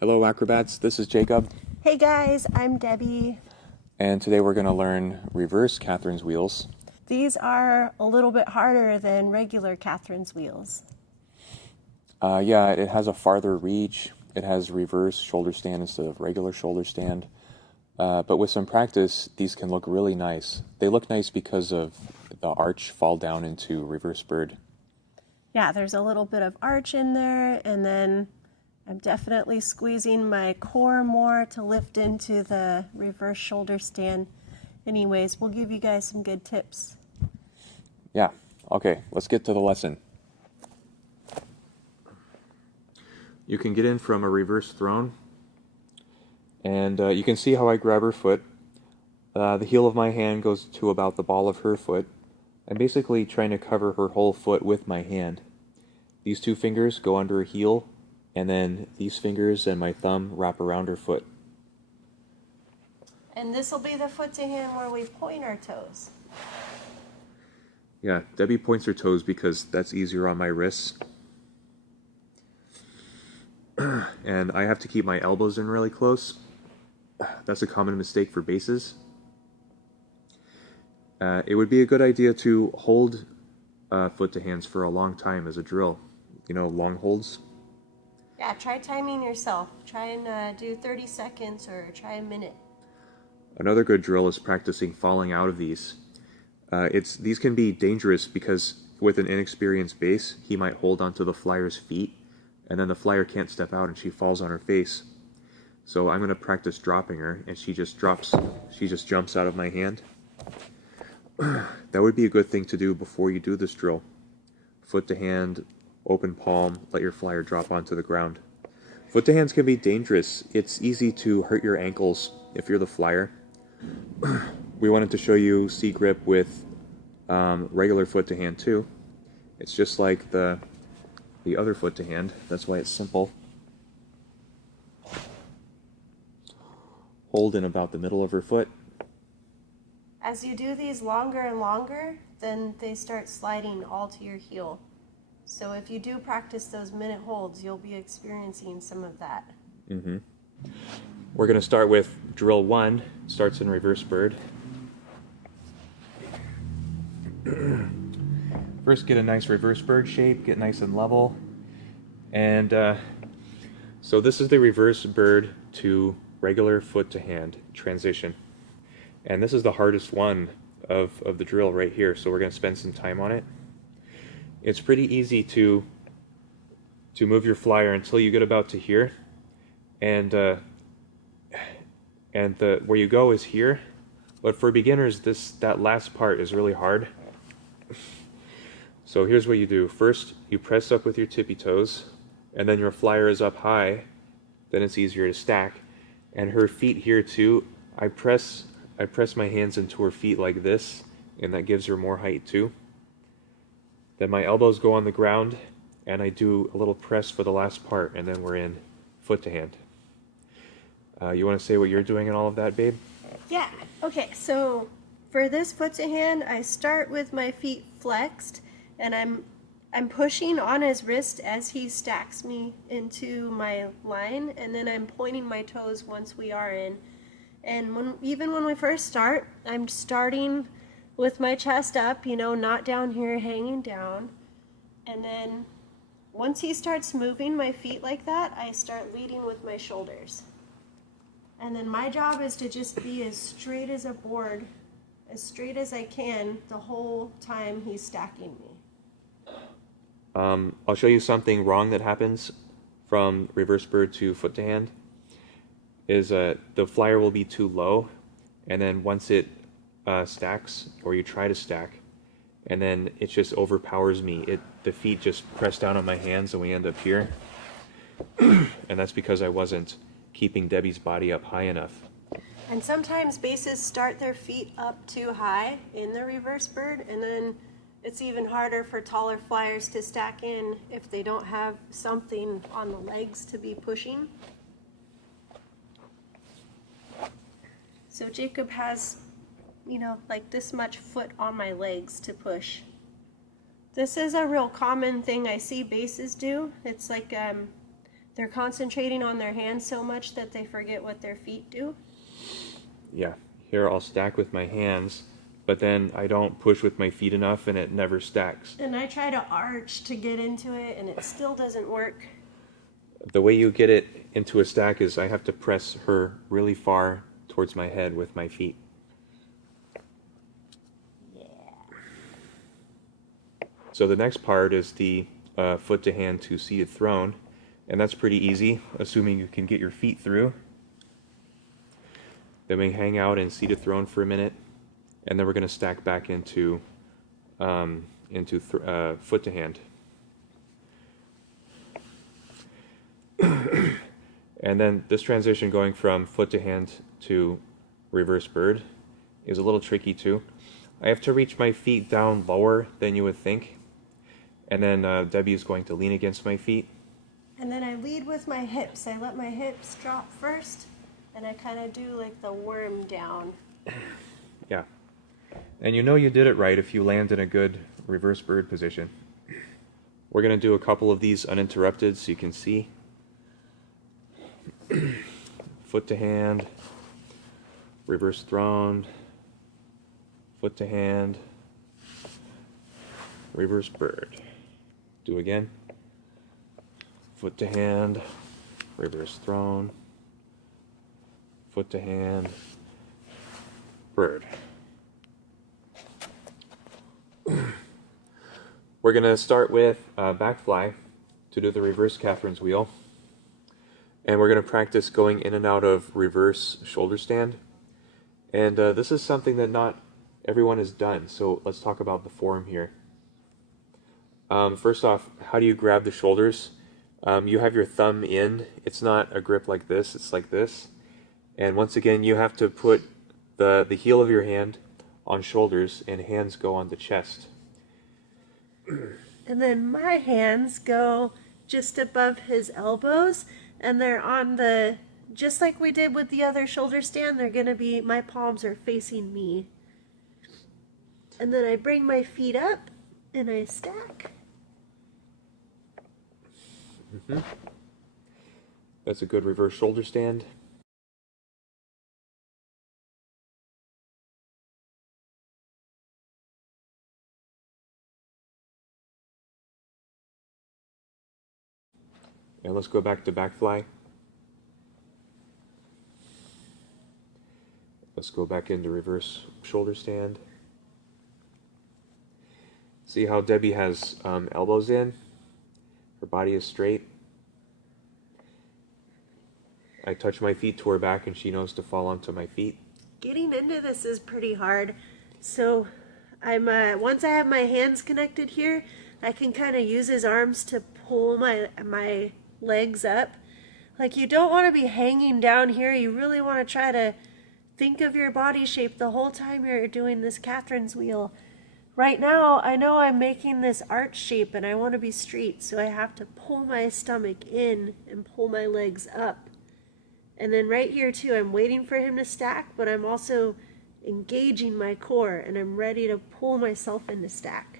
Hello Acrobats, this is Jacob. Hey guys, I'm Debbie. And today we're going to learn reverse Catherine's wheels. These are a little bit harder than regular Catherine's wheels. Yeah, it has a farther reach. It has reverse shoulder stand instead of regular shoulder stand. But with some practice, these can look really nice. They look nice because of the arch fall down into reverse bird. Yeah, there's a little bit of arch in there, and then I'm definitely squeezing my core more to lift into the reverse shoulder stand. Anyways, we'll give you guys some good tips. Yeah, okay, let's get to the lesson. You can get in from a reverse throne, and you can see how I grab her foot. The heel of my hand goes to about the ball of her foot. I'm basically trying to cover her whole foot with my hand. These two fingers go under her heel, and then these fingers and my thumb wrap around her foot. And this will be the foot to hand where we point our toes. Yeah, Debbie points her toes because that's easier on my wrists. And I have to keep my elbows in really close. That's a common mistake for bases. It would be a good idea to hold foot to hands for a long time as a drill. You know, long holds. Yeah, try timing yourself. Try and do 30 seconds or try a minute. Another good drill is practicing falling out of these. These can be dangerous because with an inexperienced base, he might hold onto the flyer's feet, and then the flyer can't step out and she falls on her face. So I'm going to practice dropping her, and she just jumps out of my hand. That would be a good thing to do before you do this drill. Foot to hand, open palm, let your flyer drop onto the ground. Foot to hands can be dangerous. It's easy to hurt your ankles if you're the flyer. We wanted to show you C-grip with regular foot to hand too. It's just like the other foot to hand. That's why it's simple. Hold in about the middle of her foot. As you do these longer and longer, then they start sliding all to your heel. So if you do practice those minute holds, you'll be experiencing some of that. Mm-hmm. We're going to start with drill 1. Starts in reverse bird. First, get a nice reverse bird shape, get nice and level. And so this is the reverse bird to regular foot to hand transition. And this is the hardest one of the drill right here, so we're going to spend some time on it. It's pretty easy to move your flyer until you get about to here, and where you go is here. But for beginners, that last part is really hard. So here's what you do. First, you press up with your tippy toes, and then your flyer is up high. Then it's easier to stack. And her feet here too, I press my hands into her feet like this, and that gives her more height too. Then my elbows go on the ground, and I do a little press for the last part, and then we're in foot to hand. You want to say what you're doing in all of that, babe? Yeah, okay, so for this foot to hand, I start with my feet flexed, and I'm pushing on his wrist as he stacks me into my line, and then I'm pointing my toes once we are in. And even when we first start, I'm starting with my chest up, you know, not down here hanging down. And then once he starts moving my feet like that, I start leading with my shoulders. And then my job is to just be as straight as a board, as straight as I can the whole time he's stacking me. I'll show you something wrong that happens from reverse bird to foot to hand. Is the flyer will be too low, and then once it stacks, or you try to stack, and then it just overpowers me. The feet just press down on my hands, and we end up here. And that's because I wasn't keeping Debbie's body up high enough. And sometimes bases start their feet up too high in the reverse bird, and then it's even harder for taller flyers to stack in if they don't have something on the legs to be pushing. So Jacob has, you know, like this much foot on my legs to push. This is a real common thing I see bases do. It's like they're concentrating on their hands so much that they forget what their feet do. Yeah, here I'll stack with my hands, but then I don't push with my feet enough and it never stacks. And I try to arch to get into it and it still doesn't work. The way you get it into a stack is I have to press her really far towards my head with my feet. Yeah. So the next part is the foot to hand to seated throne, and that's pretty easy, assuming you can get your feet through. Then we hang out in seated throne for a minute, and then we're going to stack back into foot to hand. And then this transition going from foot to hand to reverse bird is a little tricky too. I have to reach my feet down lower than you would think. And then Debbie is going to lean against my feet. And then I lead with my hips. I let my hips drop first, and I kind of do like the worm down. Yeah. And you know you did it right if you land in a good reverse bird position. We're going to do a couple of these uninterrupted so you can see. Foot to hand, reverse throne, foot to hand, reverse bird. Do again. Foot to hand, reverse throne, foot to hand, bird. We're going to start with back fly to do the reverse Catherine's wheel. And we're going to practice going in and out of reverse shoulder stand. And this is something that not everyone has done, so let's talk about the form here. First off, how do you grab the shoulders? You have your thumb in. It's not a grip like this, it's like this. And once again, you have to put the heel of your hand on shoulders, and hands go on the chest. And then my hands go just above his elbows, and they're on the, just like we did with the other shoulder stand, they're going to be, my palms are facing me. And then I bring my feet up, and I stack. That's a good reverse shoulder stand. And let's go back to back fly. Let's go back into reverse shoulder stand. See how Debbie has elbows in? Her body is straight. I touch my feet to her back and she knows to fall onto my feet. Getting into this is pretty hard. So I'm once I have my hands connected here, I can kind of use his arms to pull my legs up. Like, you don't want to be hanging down here. You really want to try to think of your body shape the whole time you're doing this Catherine's wheel. Right now, I know I'm making this arch shape and I want to be straight, so I have to pull my stomach in and pull my legs up. And then right here too, I'm waiting for him to stack, but I'm also engaging my core and I'm ready to pull myself into stack.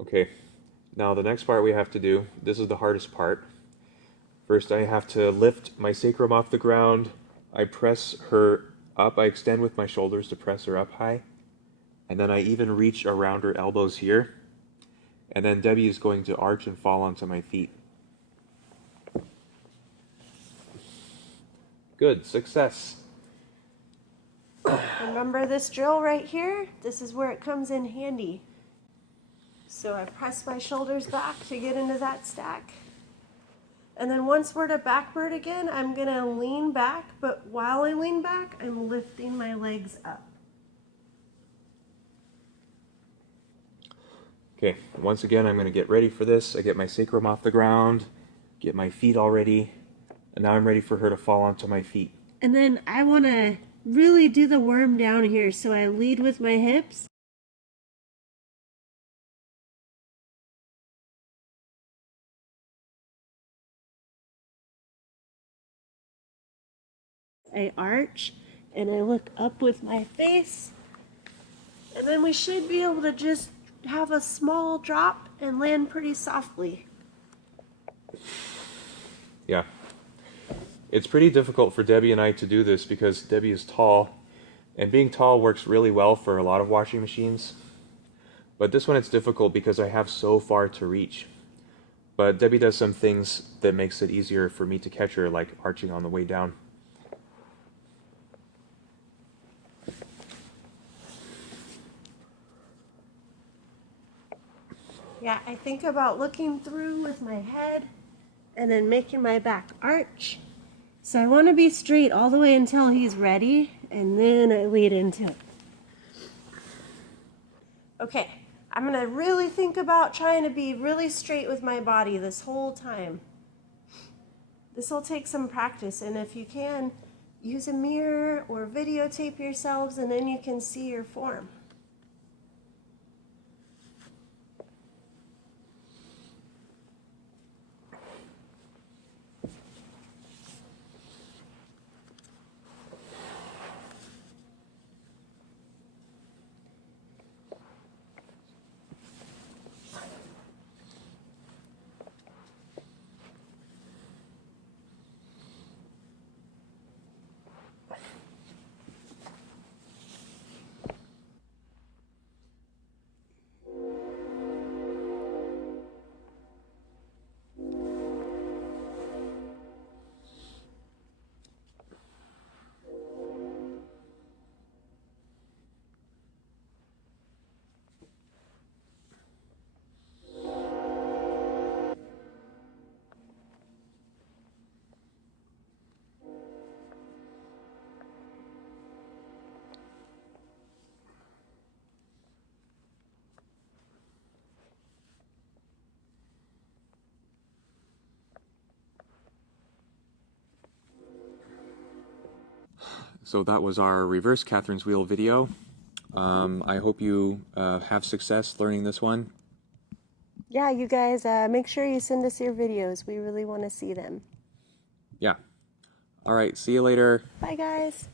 Okay, now the next part we have to do, this is the hardest part. First I have to lift my sacrum off the ground. I press her up. I extend with my shoulders to press her up high. And then I even reach around her elbows here. And then Debbie is going to arch and fall onto my feet. Good, success. Remember this drill right here? This is where it comes in handy. So I press my shoulders back to get into that stack. And then once we're to backward again, I'm going to lean back, but while I lean back, I'm lifting my legs up. Okay, once again, I'm going to get ready for this. I get my sacrum off the ground, get my feet all ready, and now I'm ready for her to fall onto my feet. And then I want to really do the worm down here, so I lead with my hips. I arch and I look up with my face, and then we should be able to just have a small drop and land pretty softly. Yeah. It's pretty difficult for Debbie and I to do this because Debbie is tall, and being tall works really well for a lot of washing machines. But this one it's difficult because I have so far to reach. But Debbie does some things that makes it easier for me to catch her, like arching on the way down. Yeah, I think about looking through with my head and then making my back arch. So I want to be straight all the way until he's ready, and then I lead into it. Okay, I'm going to really think about trying to be really straight with my body this whole time. This will take some practice, and if you can, use a mirror or videotape yourselves, and then you can see your form. So that was our reverse Catherine's wheel video. I hope you have success learning this one. Yeah, you guys, make sure you send us your videos. We really want to see them. Yeah. All right, see you later. Bye, guys.